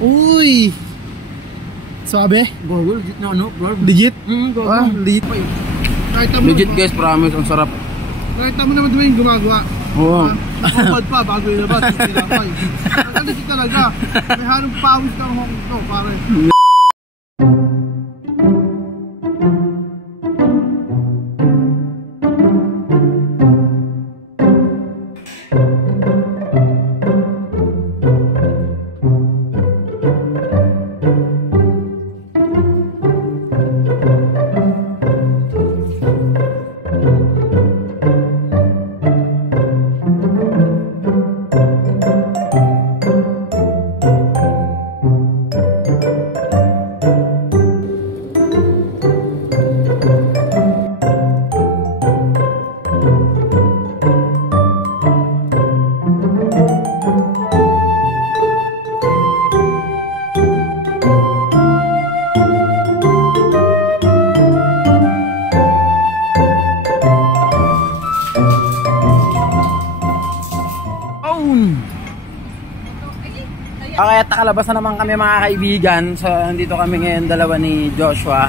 Uy! Sabi? Gogo, legit na ano, bro. Legit? Gogo. Legit. Legit guys, promise, ang sarap. Nakita mo naman yung gumagawa. Oo. Nakapad pa bago ilabas. Ang legit talaga. May halong pawis ng Hong Kong, pare. Okay, at nakalabas na naman kami mga kaibigan. So, nandito kami ngayon dalawa ni Joshua.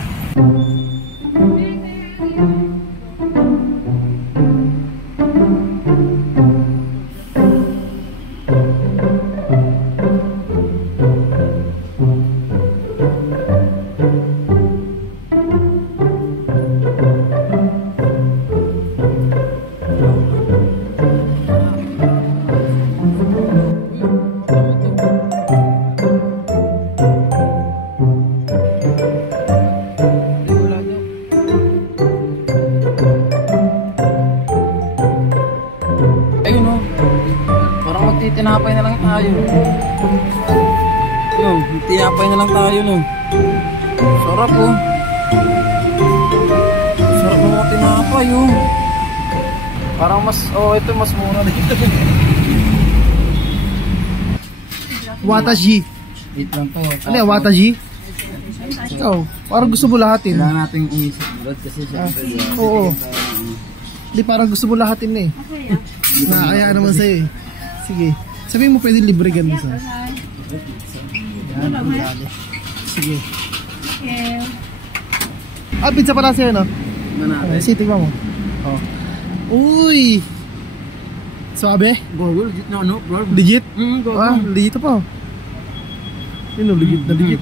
Ayun o, parang magtitinapay na lang tayo. Yun, tinapay na lang tayo no. Sarap o. Sarap ng mga tinapay o. Parang mas, ito mas mura dito. Wataji. Wait lang to. Ano yan, Wataji? Ikaw, parang gusto mo lahatin. Kailangan natin umisip blood kasi syempre. Oo. Hindi, parang gusto mo lahatin na eh. Nakakaya naman sa'yo eh. Sige. Sabihin mo pwede libre ganun sa. Sige. Pizza pala sa'yo no? Sige, tignan mo. Uy! Sabi? Gogo, legit na ano, bro. Legit? Gogo. Legit pa. Yun o, legit na legit.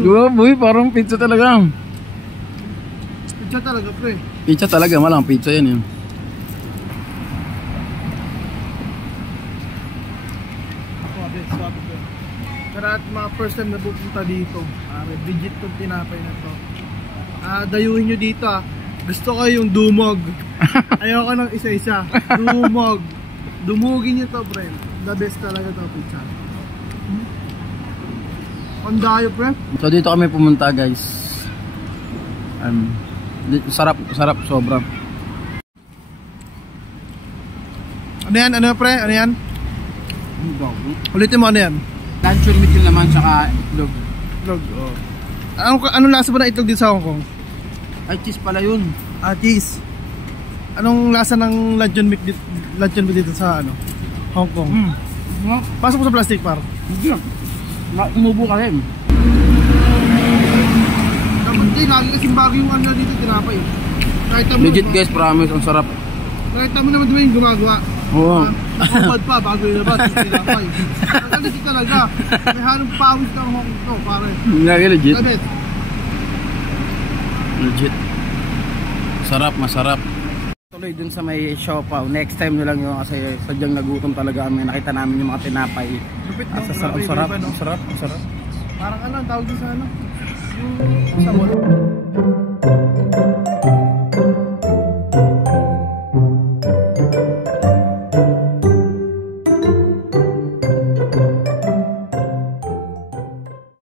Diba boy, parang pizza talaga. Pizza talaga pre. Pizza talaga, malang pizza yan yun. Pero at mga first time na pupunta dito, legit itong tinapay na to. Dayuhin nyo dito Gusto ko yung dumog. Ayoko ng isa-isa. Dumog. Dumugin nyo to pre. The best talaga to pizza. Pandayo pre. So dito kami pumunta guys. Sarap sobra. Ano yan? Ano pre? Ano yan? Ulitin mo ano yan? Luncheon meat yun naman tsaka itlog. Itlog, anong lasa ba na itlog dito sa Hong Kong? Ay cheese pala yun. Cheese. Anong lasa ng luncheon meat dito sa Hong Kong? Pasok mo sa plastic par. Hindi lang. Umubo ka rin. Hindi, lagi kasing bago yung dito tinapay. Legit guys, promise, ang sarap. Nakita mo naman yung gumagawa. Oo. Nakapad pa bago ilabas yung tinapay. Ang legit talaga. May halong pawis ng Hong Kong, pare. Nga legit. Sabit. Legit. Sarap, masarap. Tuloy dun sa may siopaw. Next time na lang yun kasi sadyang nagutom talaga kami. Nakita namin yung mga tinapay. Ang sarap. Parang tawag din sa yung sa wall.